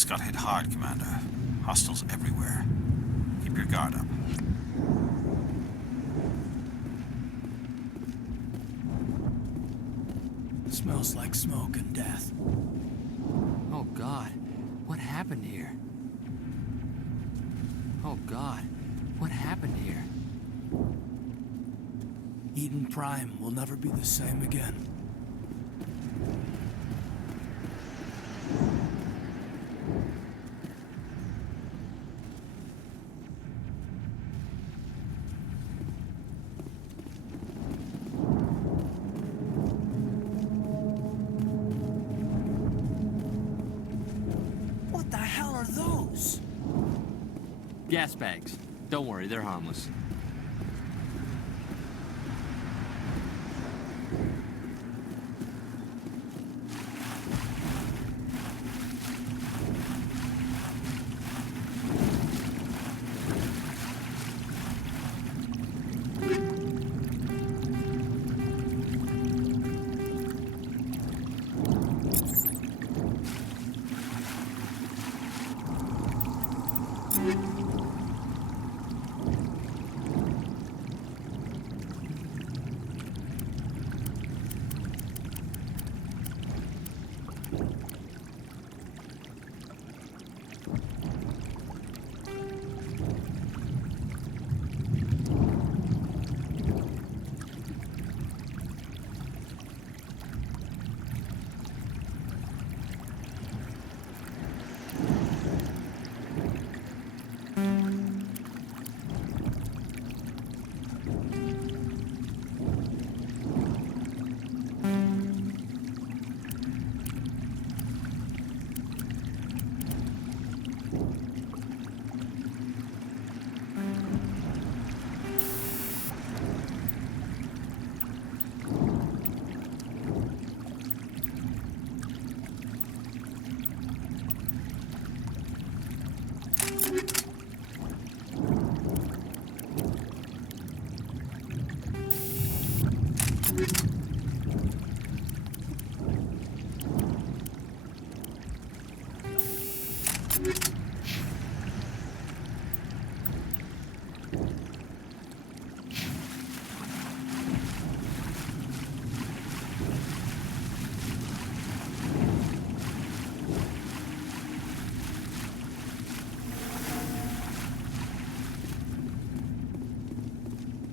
place got hit hard, Commander. Hostiles everywhere. Keep your guard up. Smells like smoke and death. Oh God, what happened here? Oh God, what happened here? Eden Prime will never be the same again. What the hell are those? Gas bags. Don't worry, they're harmless.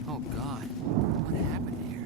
Oh God, what happened here?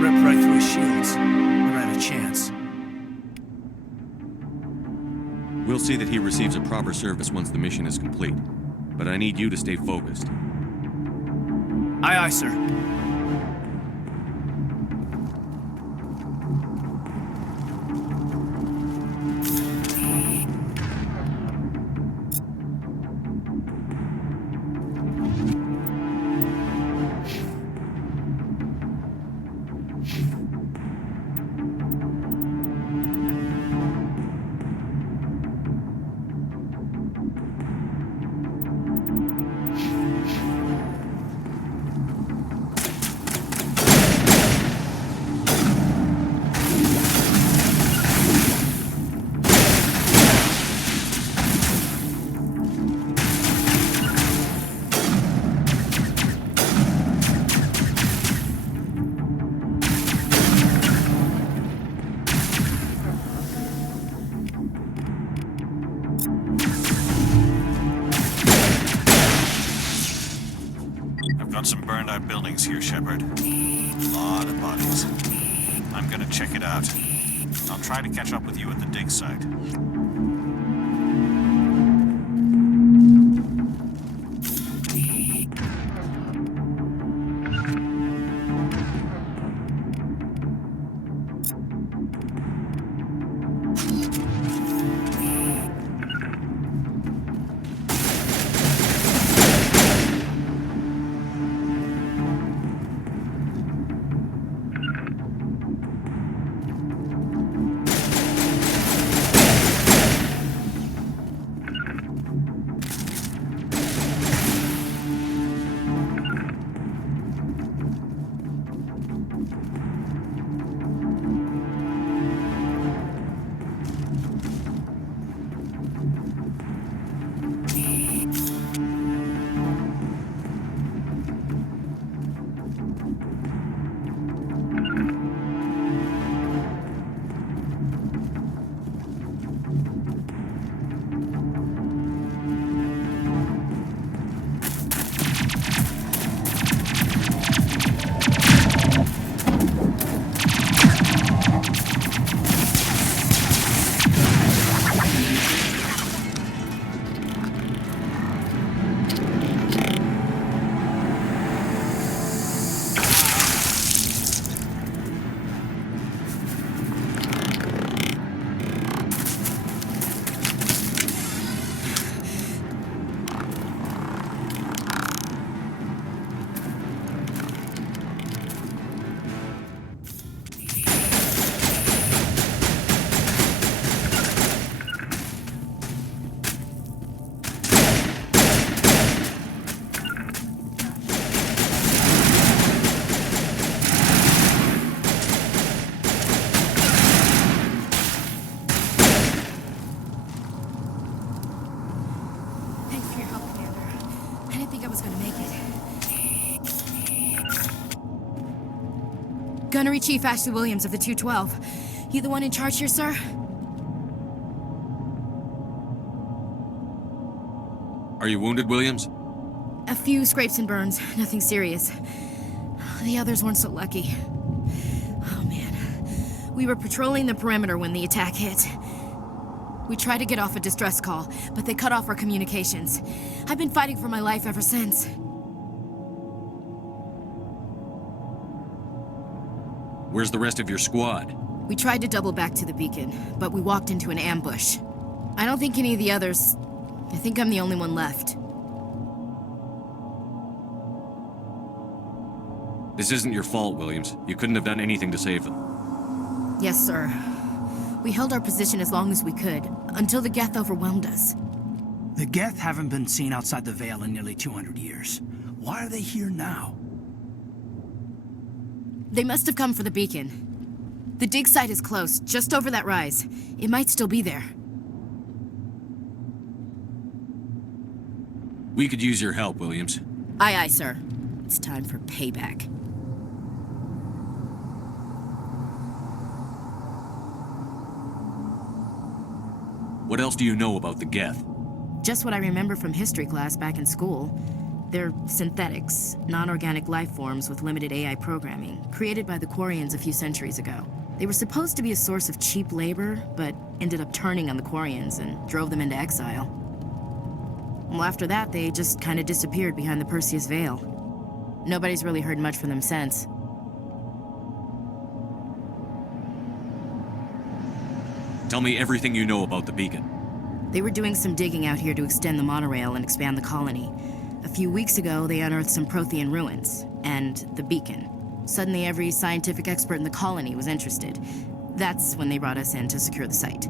Ripped right through his shields. Never had a chance. We'll see that he receives a proper service once the mission is complete. But I need you to stay focused. Aye, aye, sir. I've got some burned out buildings here, Shepard. Lot of bodies. I'm gonna check it out. I'll try to catch up with you at the dig site. Gunnery Chief Ashley Williams of the 212. You the one in charge here, sir? Are you wounded, Williams? A few scrapes and burns, nothing serious. The others weren't so lucky. Oh man. We were patrolling the perimeter when the attack hit. We tried to get off a distress call, but they cut off our communications. I've been fighting for my life ever since. Where's the rest of your squad? We tried to double back to the beacon, but we walked into an ambush. I don't think any of the others... I think I'm the only one left. This isn't your fault, Williams. You couldn't have done anything to save them. Yes, sir. We held our position as long as we could, until the Geth overwhelmed us. The Geth haven't been seen outside the Veil in nearly 200 years. Why are they here now? They must have come for the beacon. The dig site is close, just over that rise. It might still be there. We could use your help, Williams. Aye, aye, sir. It's time for payback. What else do you know about the Geth? Just what I remember from history class back in school. They're synthetics, non-organic life forms with limited AI programming, created by the Quarians a few centuries ago. They were supposed to be a source of cheap labor, but ended up turning on the Quarians and drove them into exile. Well, after that, they just kind of disappeared behind the Perseus Veil. Nobody's really heard much from them since. Tell me everything you know about the beacon. They were doing some digging out here to extend the monorail and expand the colony. A few weeks ago, they unearthed some Prothean ruins, and the beacon. Suddenly, every scientific expert in the colony was interested. That's when they brought us in to secure the site.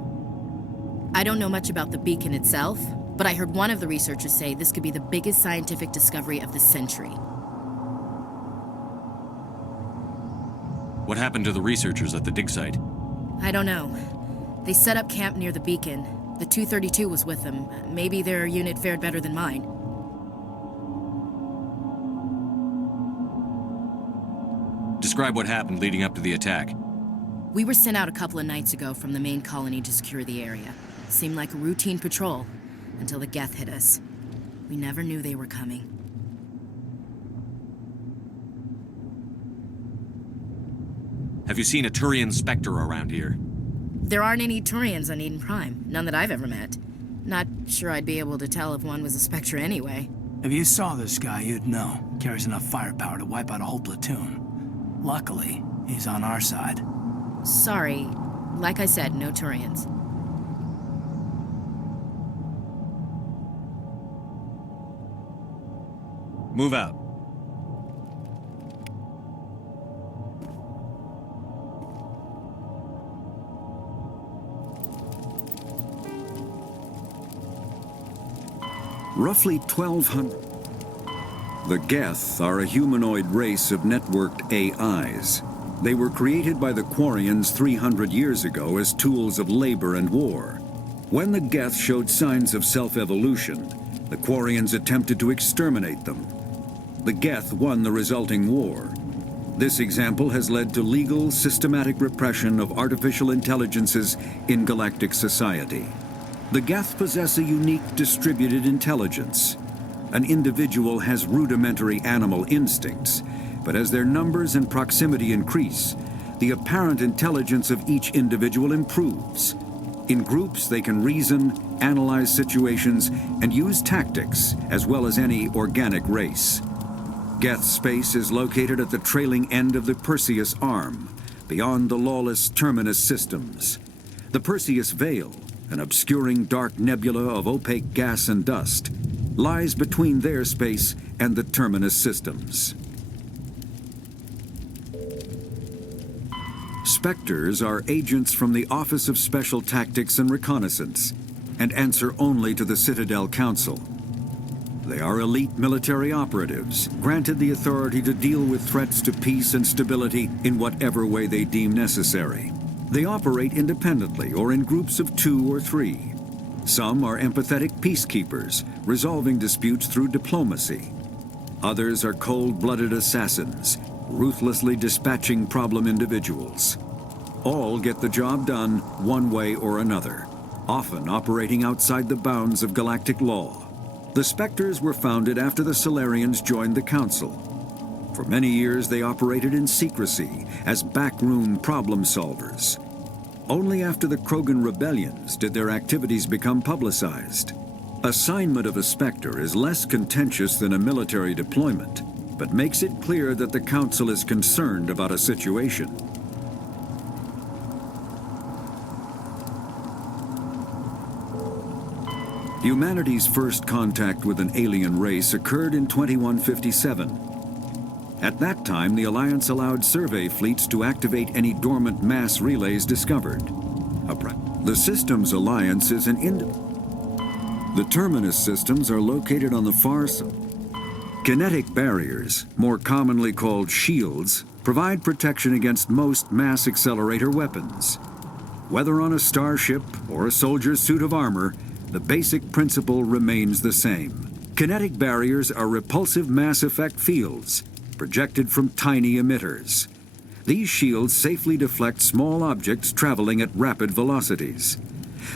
I don't know much about the beacon itself, but I heard one of the researchers say this could be the biggest scientific discovery of the century. What happened to the researchers at the dig site? I don't know. They set up camp near the beacon. The 232 was with them. Maybe their unit fared better than mine. Describe what happened leading up to the attack. We were sent out a couple of nights ago from the main colony to secure the area. Seemed like a routine patrol. until the Geth hit us. We never knew they were coming. Have you seen a Turian Spectre around here? There aren't any Turians on Eden Prime. None that I've ever met. Not sure I'd be able to tell if one was a Spectre anyway. If you saw this guy, you'd know. Carries enough firepower to wipe out a whole platoon. Luckily, he's on our side. Sorry. Like I said, no Turians. Move out. Roughly 1,200. The Geth are a humanoid race of networked AIs. They were created by the Quarians 300 years ago as tools of labor and war. When the Geth showed signs of self-evolution, the Quarians attempted to exterminate them. The Geth won the resulting war. This example has led to legal, systematic repression of artificial intelligences in galactic society. The Geth possess a unique distributed intelligence. An individual has rudimentary animal instincts, but as their numbers and proximity increase, the apparent intelligence of each individual improves. In groups, they can reason, analyze situations, and use tactics, as well as any organic race. Geth space is located at the trailing end of the Perseus Arm, beyond the lawless Terminus systems. The Perseus Veil, an obscuring dark nebula of opaque gas and dust, lies between their space and the Terminus systems. Spectres are agents from the Office of Special Tactics and Reconnaissance, and answer only to the Citadel Council. They are elite military operatives, granted the authority to deal with threats to peace and stability in whatever way they deem necessary. They operate independently or in groups of 2 or 3. Some are empathetic peacekeepers, resolving disputes through diplomacy. Others are cold-blooded assassins, ruthlessly dispatching problem individuals. All get the job done one way or another, often operating outside the bounds of galactic law. The Spectres were founded after the Solarians joined the Council. For many years, they operated in secrecy as backroom problem solvers. Only after the Krogan rebellions did their activities become publicized. Assignment of a Spectre is less contentious than a military deployment, but makes it clear that the Council is concerned about a situation. Humanity's first contact with an alien race occurred in 2157. At that time, the Alliance allowed survey fleets to activate any dormant mass relays discovered. The Systems Alliance is the Terminus systems are located on the far side. Kinetic barriers, more commonly called shields, provide protection against most mass accelerator weapons. Whether on a starship or a soldier's suit of armor, the basic principle remains the same. Kinetic barriers are repulsive mass effect fields, projected from tiny emitters. These shields safely deflect small objects traveling at rapid velocities.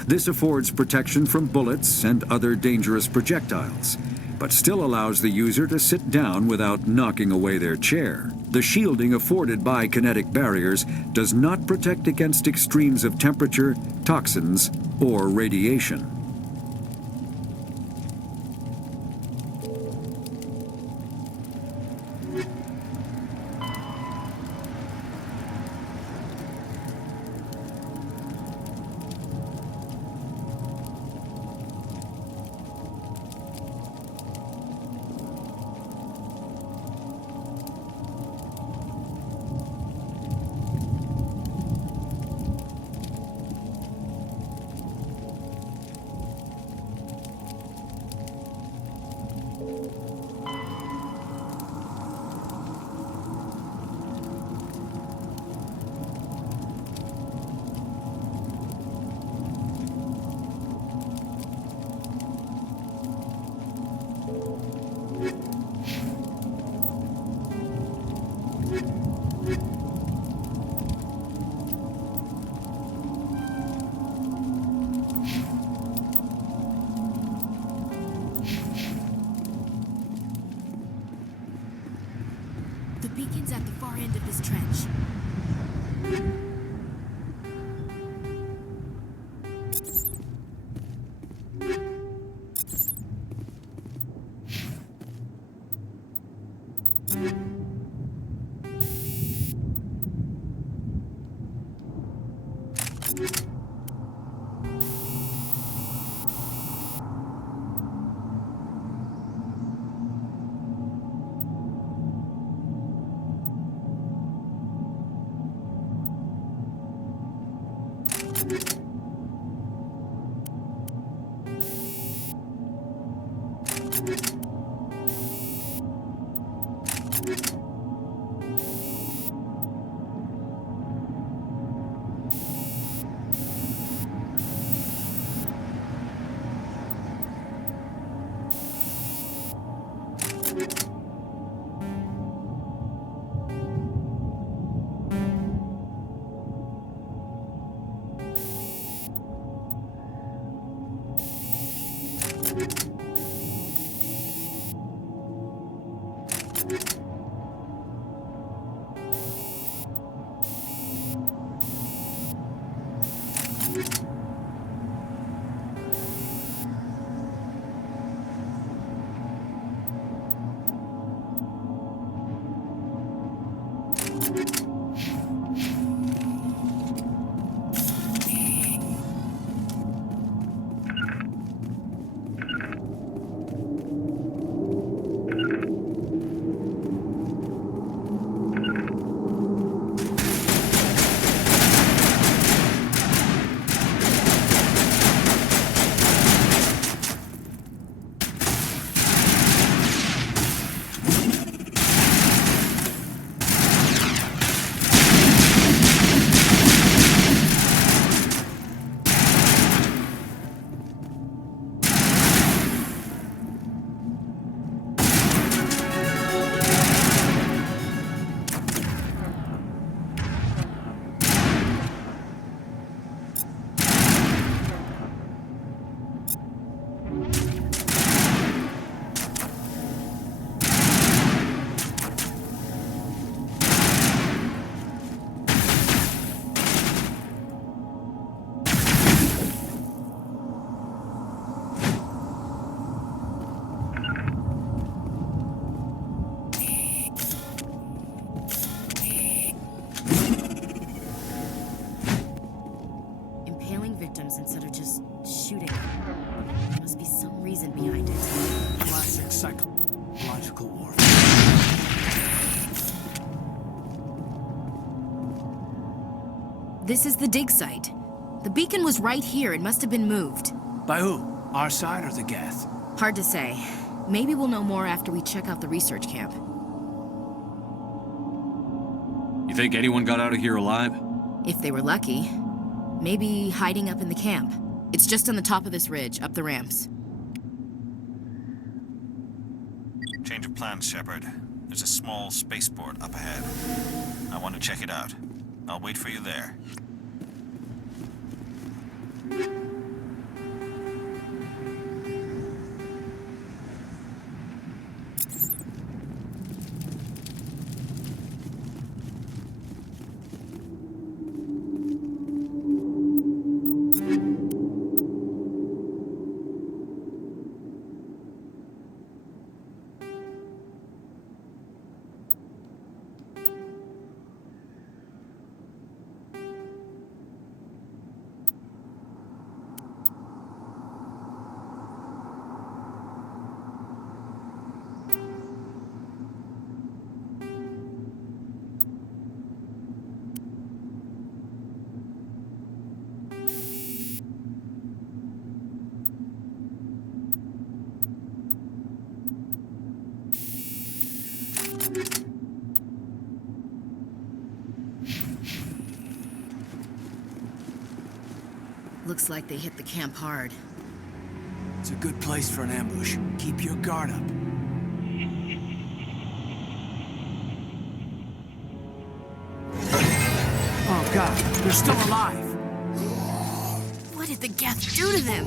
This affords protection from bullets and other dangerous projectiles, but still allows the user to sit down without knocking away their chair. The shielding afforded by kinetic barriers does not protect against extremes of temperature, toxins, or radiation. beacon's at the far end of this trench. Victims instead of just shooting them. There must be some reason behind it. Classic psychological warfare. This is the dig site. The beacon was right here. It must have been moved. By who? Our side or the Geth? Hard to say. Maybe we'll know more after we check out the research camp. You think anyone got out of here alive? If they were lucky. Maybe hiding up in the camp. It's just on the top of this ridge, up the ramps. Change of plans, Shepard. There's a small spaceport up ahead. I want to check it out. I'll wait for you there. Looks like they hit the camp hard. It's a good place for an ambush. Keep your guard up. Oh God, they're still alive! What did the Geth do to them?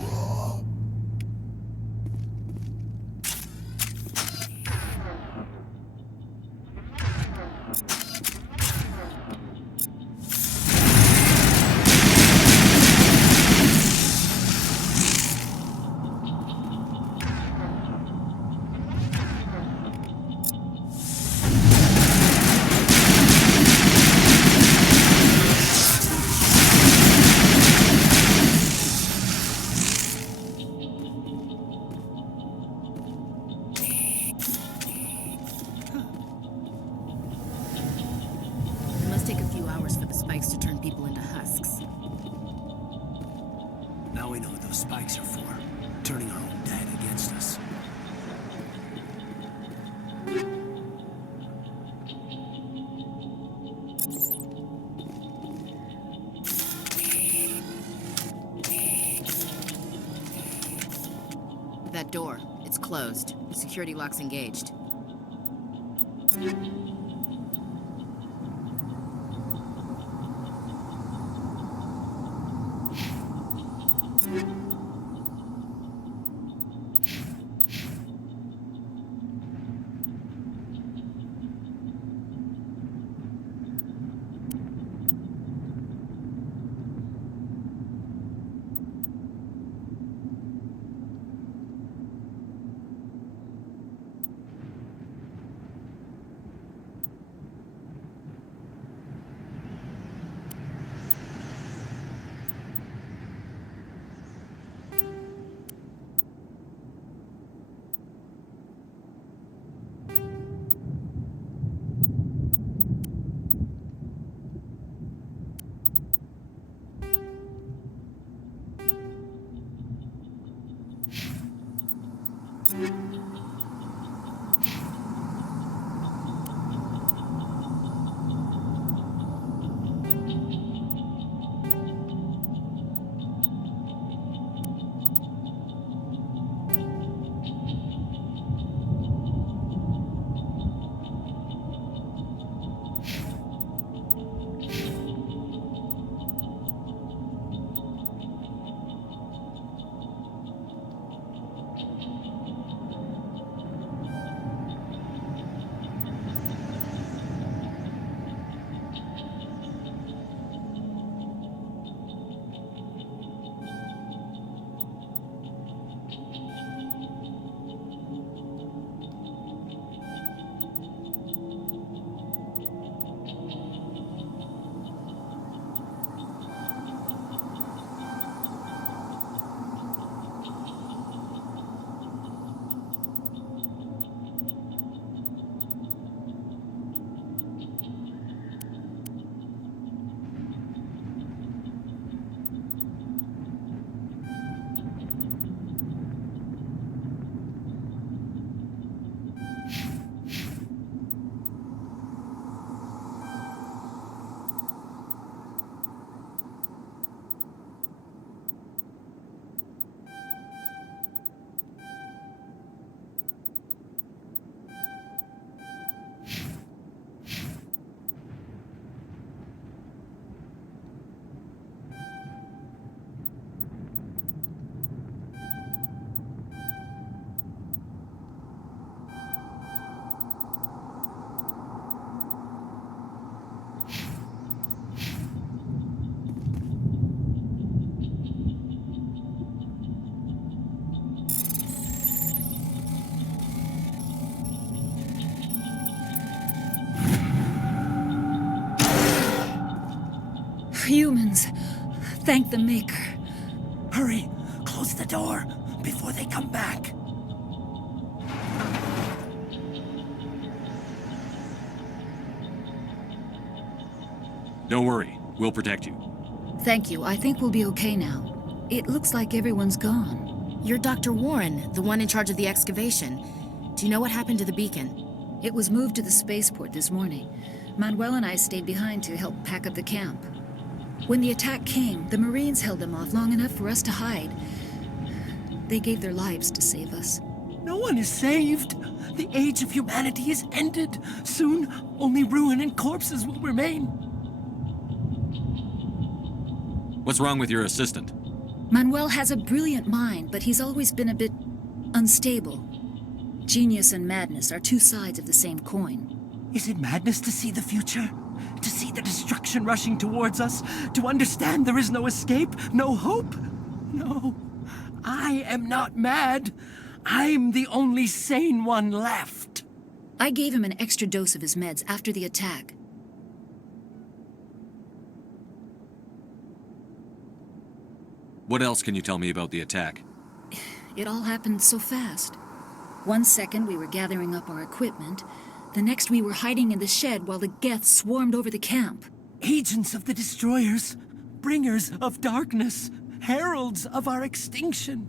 spikes are for. Turning our own dead against us. That door, it's closed. Security lock's engaged. Humans. Thank the Maker. Hurry! Close the door before they come back. Don't worry. We'll protect you. Thank you. I think we'll be okay now. It looks like everyone's gone. You're Dr. Warren, the one in charge of the excavation. Do you know what happened to the beacon? It was moved to the spaceport this morning. Manuel and I stayed behind to help pack up the camp. When the attack came, the Marines held them off long enough for us to hide. They gave their lives to save us. No one is saved. The age of humanity is ended. Soon, only ruin and corpses will remain. What's wrong with your assistant? Manuel has a brilliant mind, but he's always been a bit unstable. Genius and madness are two sides of the same coin. Is it madness to see the future? To see the destruction rushing towards us? To understand there is no escape? No hope? No. I am not mad. I'm the only sane one left. I gave him an extra dose of his meds after the attack. What else can you tell me about the attack? It all happened so fast. 1 second we were gathering up our equipment. The next we were hiding in the shed while the Geth swarmed over the camp. Agents of the Destroyers. Bringers of darkness. heralds of our extinction.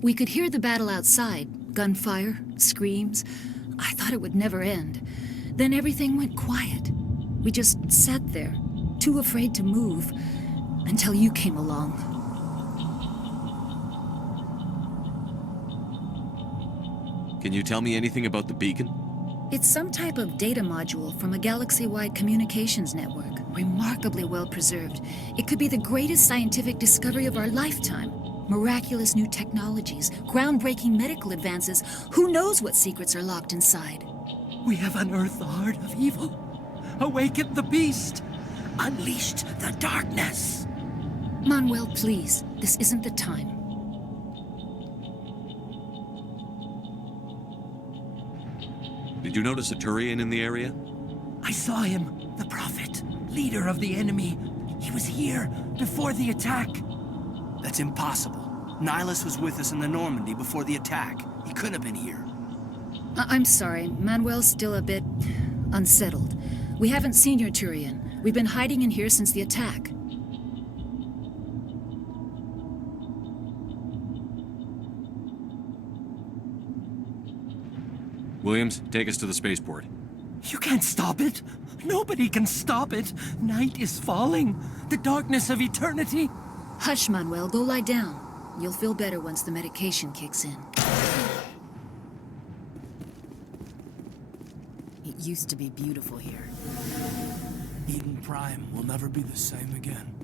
We could hear the battle outside. Gunfire, screams. I thought it would never end. Then everything went quiet. We just sat there, too afraid to move, until you came along. Can you tell me anything about the beacon? It's some type of data module from a galaxy-wide communications network, remarkably well preserved. It could be the greatest scientific discovery of our lifetime. Miraculous new technologies, groundbreaking medical advances. Who knows what secrets are locked inside? We have unearthed the heart of evil, awakened the beast, unleashed the darkness. Manuel, please, this isn't the time. Did you notice a Turian in the area? I saw him, the Prophet, leader of the enemy. He was here before the attack. That's impossible. Nihilus was with us in the Normandy before the attack. He couldn't have been here. I'm sorry, Manuel's still a bit unsettled. We haven't seen your Turian. We've been hiding in here since the attack. Williams, take us to the spaceport. You can't stop it. Nobody can stop it. Night is falling. The darkness of eternity. Hush, Manuel, go lie down. You'll feel better once the medication kicks in. It used to be beautiful here. Eden Prime will never be the same again.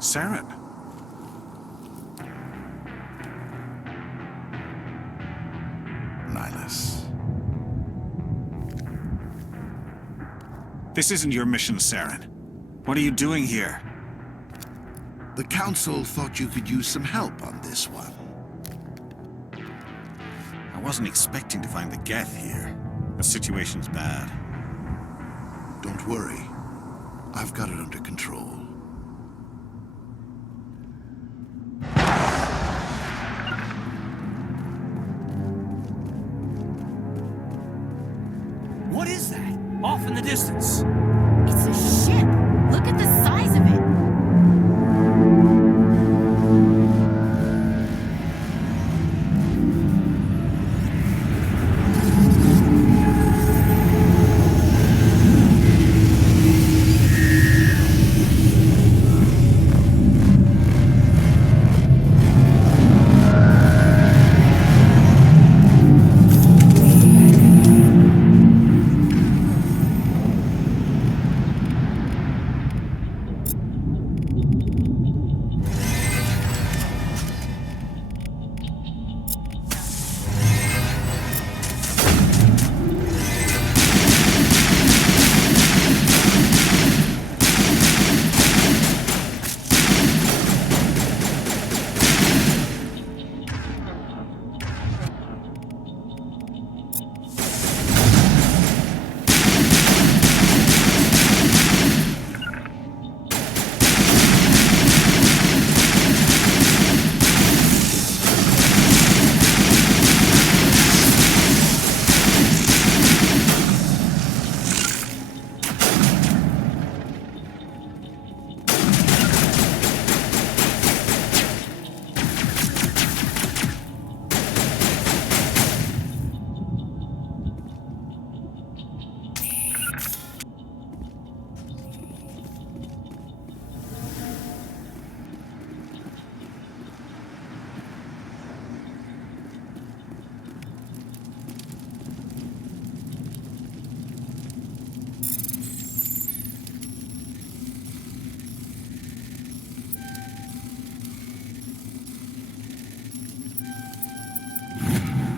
Saren. Nihilus. This isn't your mission, Saren. What are you doing here? The Council thought you could use some help on this one. I wasn't expecting to find the Geth here. The situation's bad. Don't worry. I've got it under control. What is that? Off in the distance. It's a ship! Look at the size of it!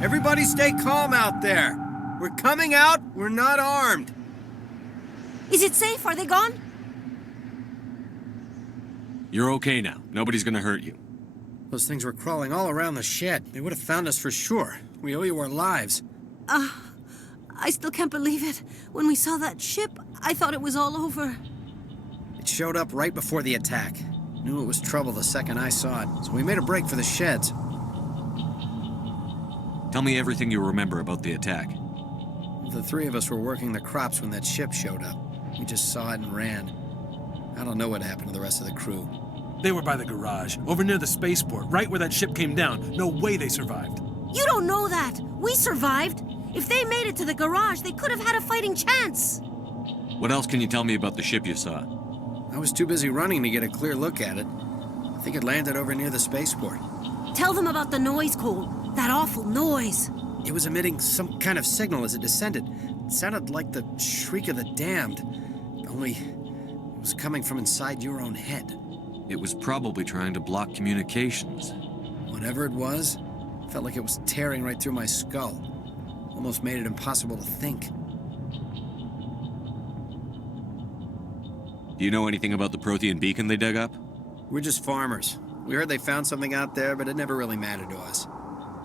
Everybody stay calm out there. We're coming out. We're not armed. Is it safe? Are they gone? You're okay now. Nobody's gonna hurt you. Those things were crawling all around the shed. They would have found us for sure. We owe you our lives. I still can't believe it. When we saw that ship, I thought it was all over. It showed up right before the attack. Knew it was trouble the second I saw it, so we made a break for the sheds. Tell me everything you remember about the attack. The three of us were working the crops when that ship showed up. We just saw it and ran. I don't know what happened to the rest of the crew. They were by the garage, over near the spaceport, right where that ship came down. No way they survived. You don't know that. We survived. If they made it to the garage, they could have had a fighting chance. What else can you tell me about the ship you saw? I was too busy running to get a clear look at it. I think it landed over near the spaceport. Tell them about the noise, Cole. That awful noise. It was emitting some kind of signal as it descended. It sounded like the shriek of the damned. Only it was coming from inside your own head. It was probably trying to block communications. Whatever it was, felt like it was tearing right through my skull. Almost made it impossible to think. Do you know anything about the Prothean beacon they dug up? We're just farmers. We heard they found something out there, but it never really mattered to us.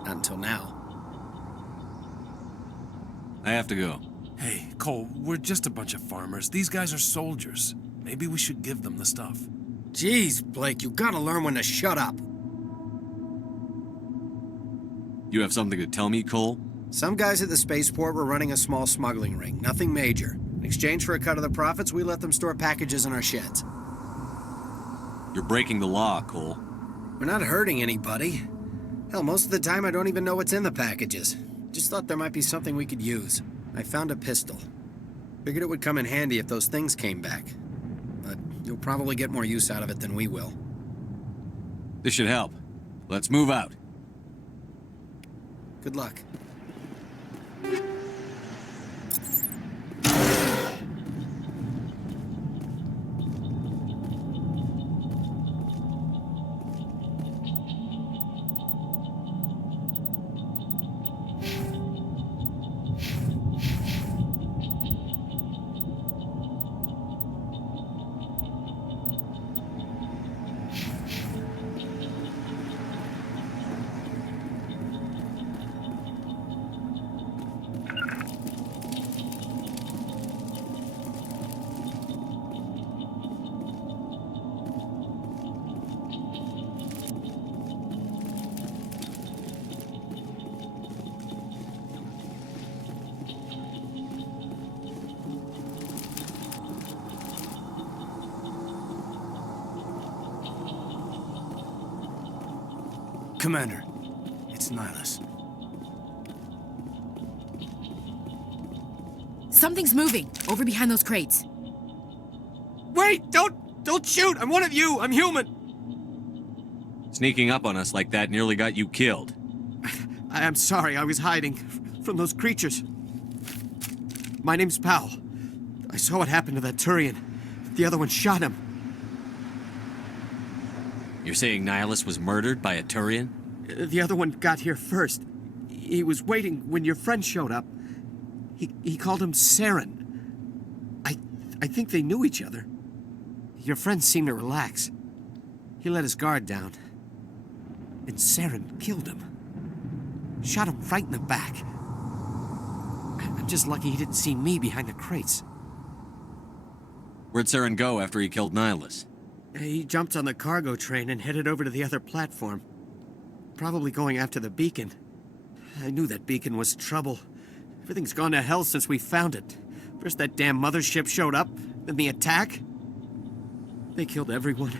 Not until now. I have to go. Hey, Cole, we're just a bunch of farmers. These guys are soldiers. Maybe we should give them the stuff. Jeez, Blake, you gotta learn when to shut up. You have something to tell me, Cole? Some guys at the spaceport were running a small smuggling ring, nothing major. In exchange for a cut of the profits, we let them store packages in our sheds. You're breaking the law, Cole. We're not hurting anybody. Hell, most of the time I don't even know what's in the packages. Just thought there might be something we could use. I found a pistol. Figured it would come in handy if those things came back. But you'll probably get more use out of it than we will. This should help. Let's move out. Good luck. Commander, it's Nihilus. Something's moving, over behind those crates. Wait! Don't shoot! I'm one of you! I'm human! Sneaking up on us like that nearly got you killed. I'm sorry, I was hiding from those creatures. My name's Powell. I saw what happened to that Turian. The other one shot him. You're saying Nihilus was murdered by a Turian? The other one got here first. He was waiting when your friend showed up. He called him Saren. I think they knew each other. Your friend seemed to relax. He let his guard down. And Saren killed him. Shot him right in the back. I'm just lucky he didn't see me behind the crates. Where'd Saren go after he killed Nihilus? He jumped on the cargo train and headed over to the other platform. Probably going after the beacon. I knew that beacon was trouble. Everything's gone to hell since we found it. First that damn mothership showed up, then the attack. They killed everyone.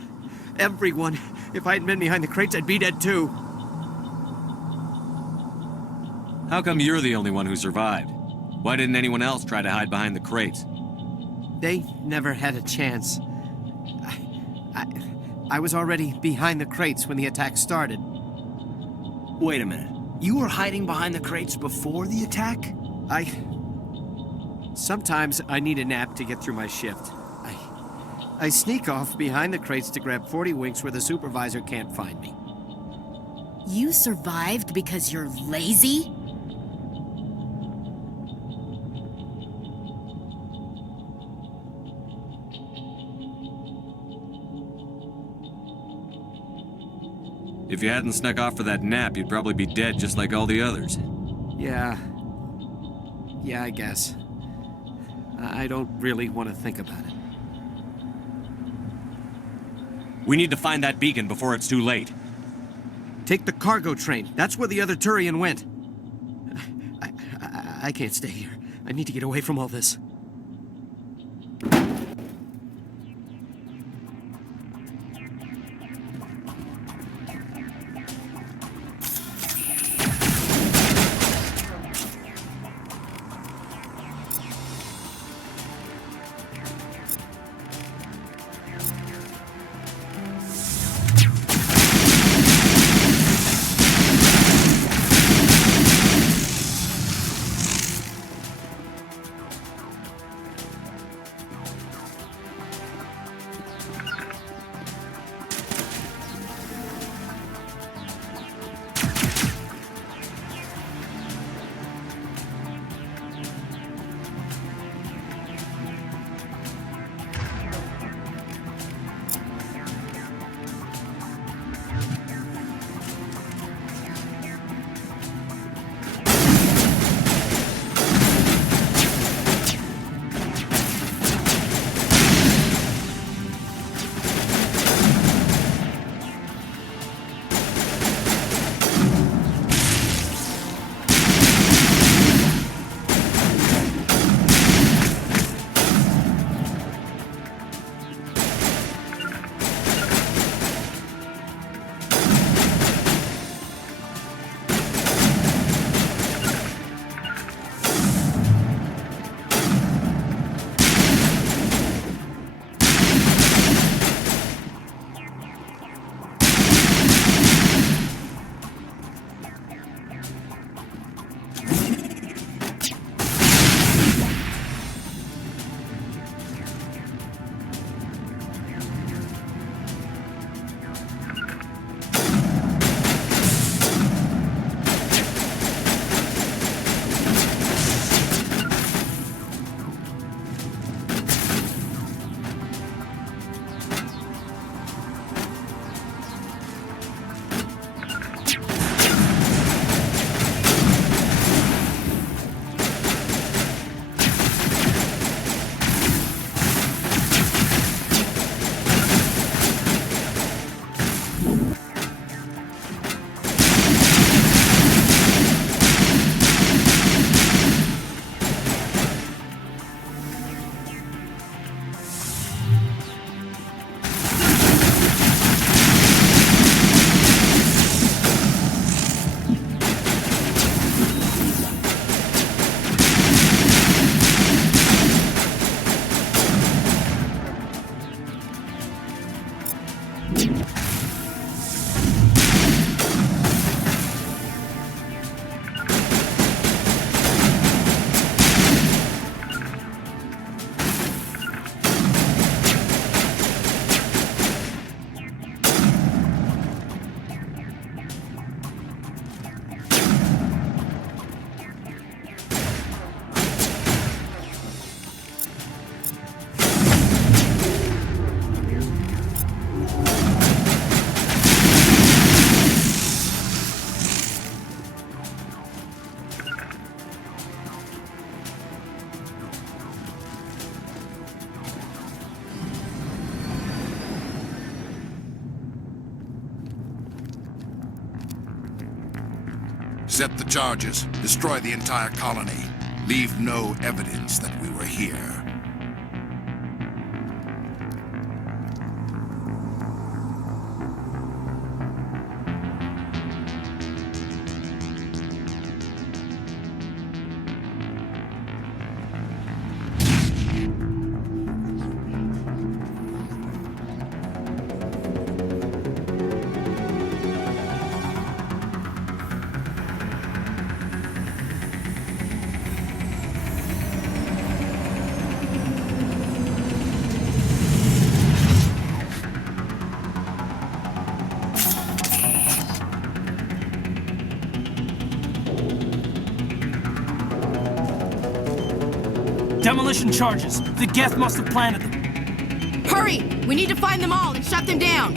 Everyone. If I hadn't been behind the crates, I'd be dead too. How come you're the only one who survived? Why didn't anyone else try to hide behind the crates? They never had a chance. I was already behind the crates when the attack started. Wait a minute. You were hiding behind the crates before the attack? Sometimes I need a nap to get through my shift. I sneak off behind the crates to grab 40 winks where the supervisor can't find me. You survived because you're lazy? If you hadn't snuck off for that nap, you'd probably be dead just like all the others. Yeah. Yeah, I guess. I don't really want to think about it. We need to find that beacon before it's too late. Take the cargo train. That's where the other Turian went. I can't stay here. I need to get away from all this. Set the charges. Destroy the entire colony. Leave no evidence that we were here. Demolition charges. The Geth must have planted them. Hurry! We need to find them all and shut them down!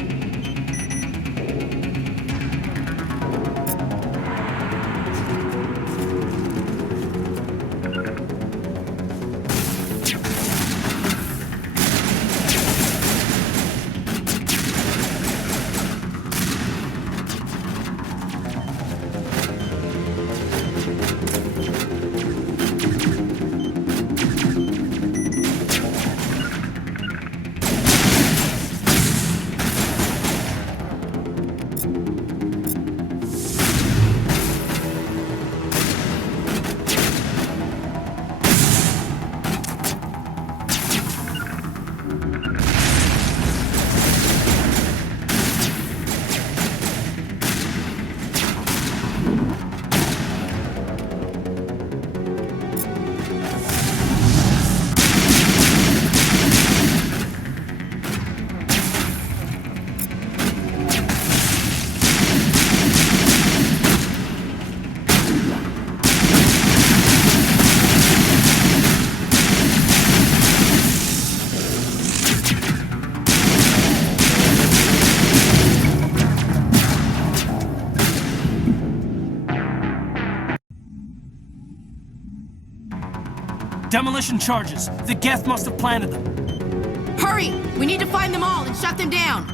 Demolition charges. The Geth must have planted them. Hurry! We need to find them all and shut them down!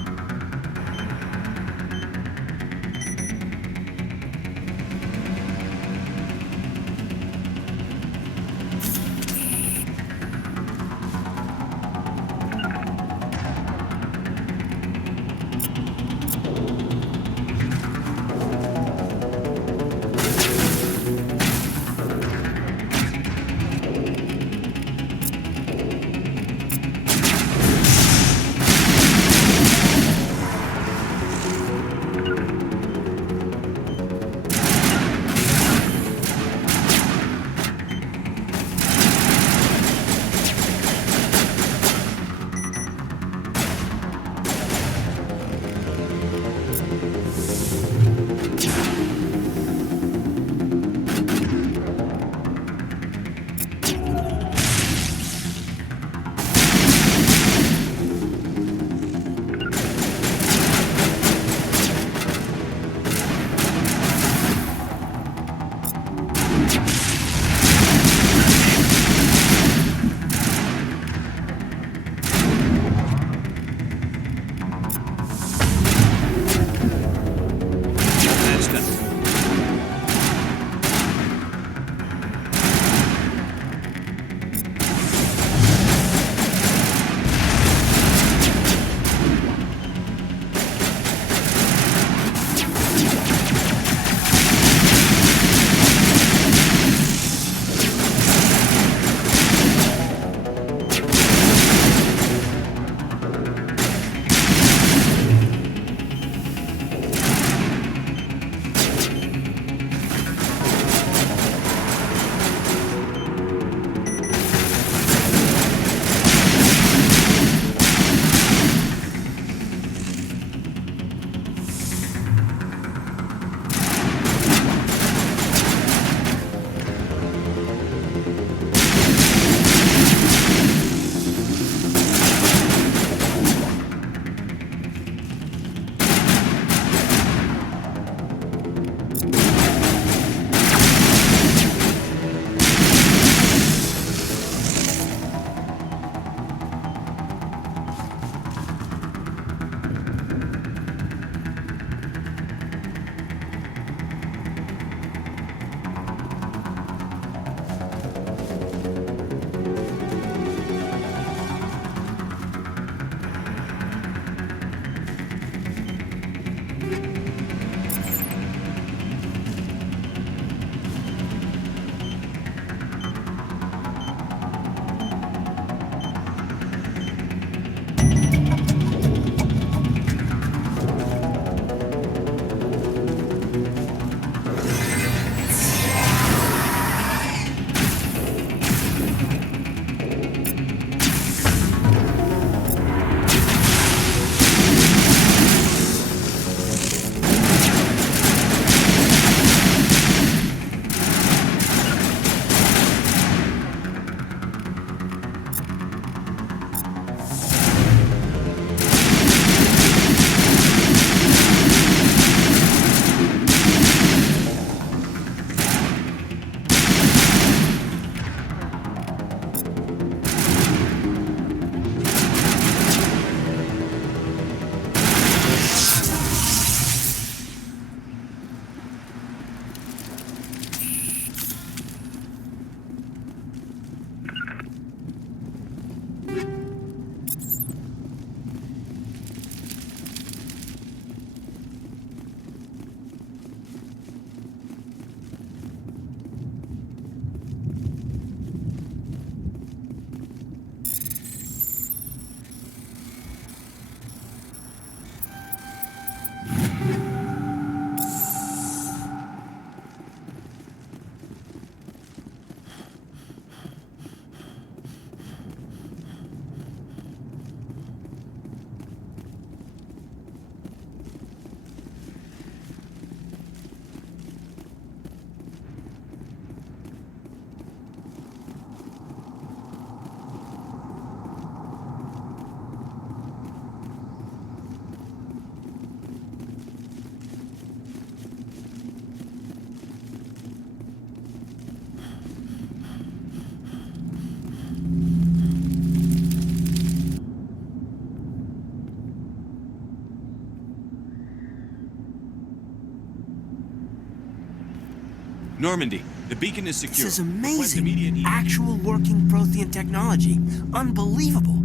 Normandy, the beacon is secure. This is Request amazing. immediate- Actual working Prothean technology. Unbelievable.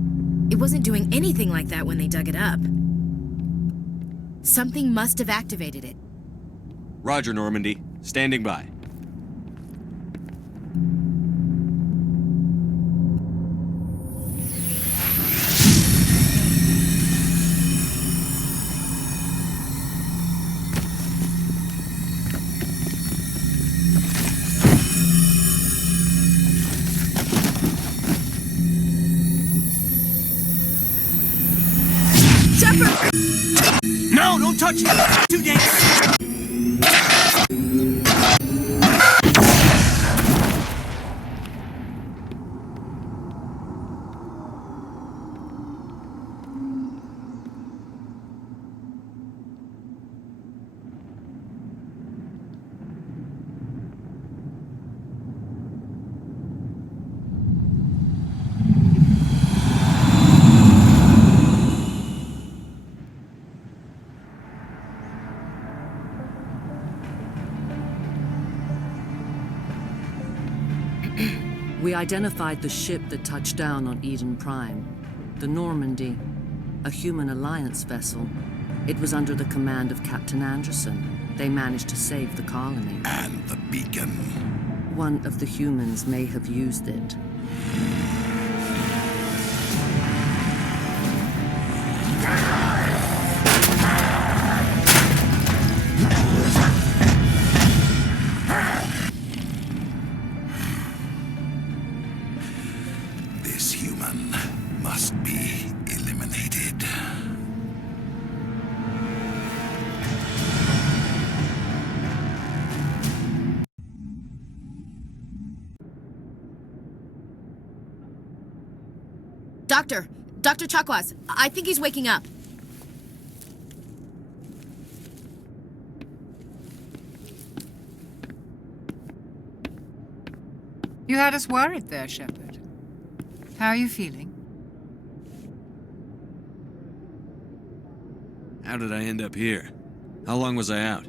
It wasn't doing anything like that when they dug it up. Something must have activated it. Roger, Normandy. Standing by. No, don't touch it! Too dangerous! We identified the ship that touched down on Eden Prime. The Normandy, a human alliance vessel. It was under the command of Captain Anderson. They managed to save the colony. And the beacon. One of the humans may have used it. This human must be eliminated. Dr. Chakwas, I think he's waking up. You had us worried there, Shepard. How are you feeling? How did I end up here? How long was I out?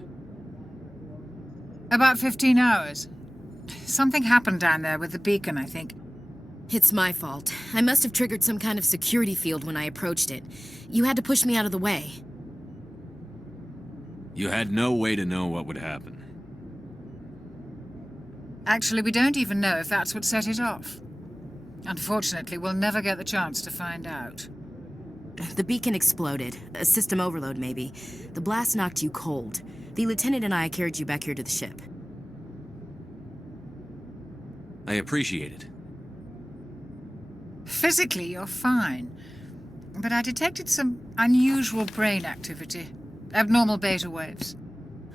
About 15 hours. Something happened down there with the beacon, I think. It's my fault. I must have triggered some kind of security field when I approached it. You had to push me out of the way. You had no way to know what would happen. Actually, we don't even know if that's what set it off. Unfortunately, we'll never get the chance to find out. The beacon exploded. A system overload, maybe. The blast knocked you cold. The lieutenant and I carried you back here to the ship. I appreciate it. Physically, you're fine. But I detected some unusual brain activity. Abnormal beta waves.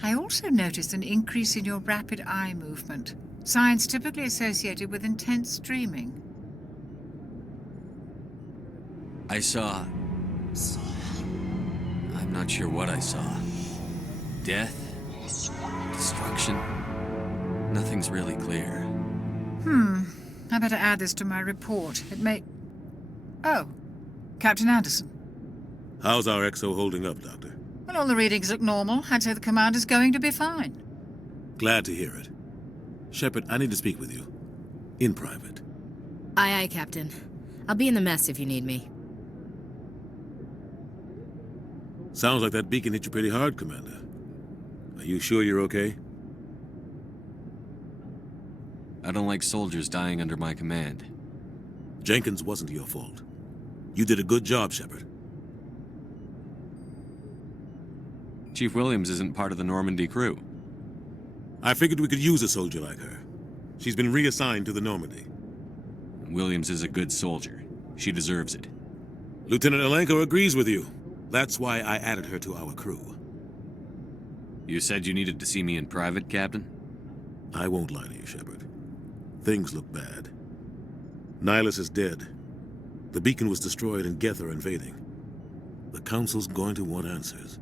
I also noticed an increase in your rapid eye movement. Signs typically associated with intense dreaming. I saw... I'm not sure what I saw. Death? Destruction? Nothing's really clear. I better add this to my report. It may... Oh, Captain Anderson. How's our XO holding up, Doctor? Well, all the readings look normal. I'd say the commander's going to be fine. Glad to hear it. Shepard, I need to speak with you. In private. Aye, Captain. I'll be in the mess if you need me. Sounds like that beacon hit you pretty hard, Commander. Are you sure you're okay? I don't like soldiers dying under my command. Jenkins wasn't your fault. You did a good job, Shepard. Chief Williams isn't part of the Normandy crew. I figured we could use a soldier like her. She's been reassigned to the Normandy. Williams is a good soldier. She deserves it. Lieutenant Alenko agrees with you. That's why I added her to our crew. You said you needed to see me in private, Captain? I won't lie to you, Shepard. Things look bad. Nihilus is dead. The beacon was destroyed and Geth are invading. The Council's going to want answers.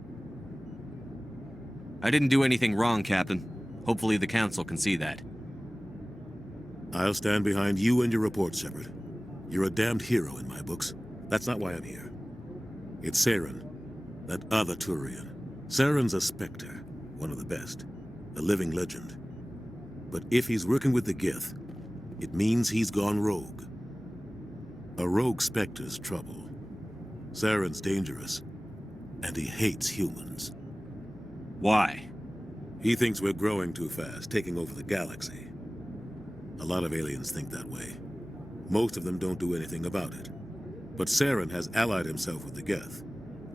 I didn't do anything wrong, Captain. Hopefully the Council can see that. I'll stand behind you and your report, Shepard. You're a damned hero in my books. That's not why I'm here. It's Saren, that other Turian. Saren's a Spectre, one of the best. A living legend. But if he's working with the Geth, it means he's gone rogue. A rogue Spectre's trouble. Saren's dangerous, and he hates humans. Why? He thinks we're growing too fast, taking over the galaxy. A lot of aliens think that way. Most of them don't do anything about it. But Saren has allied himself with the Geth.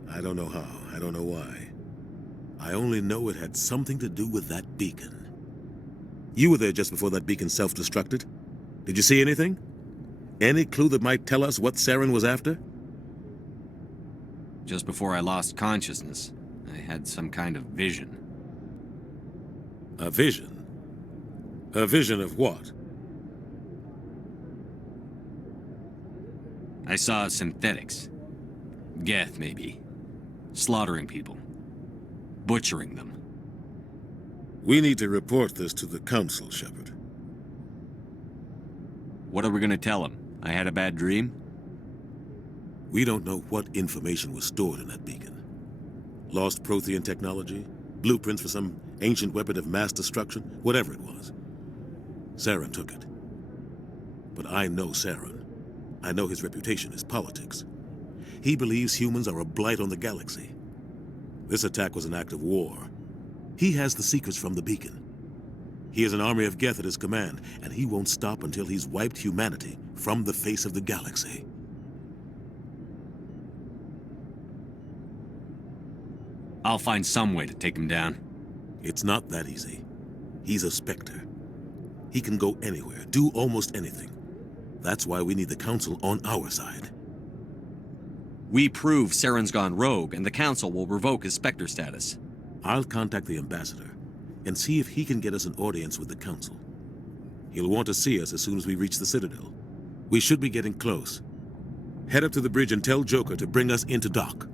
I don't know how, I don't know why. I only know it had something to do with that beacon. You were there just before that beacon self-destructed. Did you see anything? Any clue that might tell us what Saren was after? Just before I lost consciousness, I had some kind of vision. A vision? A vision of what? I saw synthetics. Geth, maybe. Slaughtering people. Butchering them. We need to report this to the Council, Shepard. What are we gonna tell him? I had a bad dream? We don't know what information was stored in that beacon. Lost Prothean technology? Blueprints for some ancient weapon of mass destruction? Whatever it was. Saren took it. But I know Saren. I know his reputation is politics. He believes humans are a blight on the galaxy. This attack was an act of war. He has the secrets from the beacon. He has an army of Geth at his command, and he won't stop until he's wiped humanity from the face of the galaxy. I'll find some way to take him down. It's not that easy. He's a Spectre. He can go anywhere, do almost anything. That's why we need the Council on our side. We prove Saren's gone rogue, and the Council will revoke his Spectre status. I'll contact the Ambassador and see if he can get us an audience with the Council. He'll want to see us as soon as we reach the Citadel. We should be getting close. Head up to the bridge and tell Joker to bring us into dock.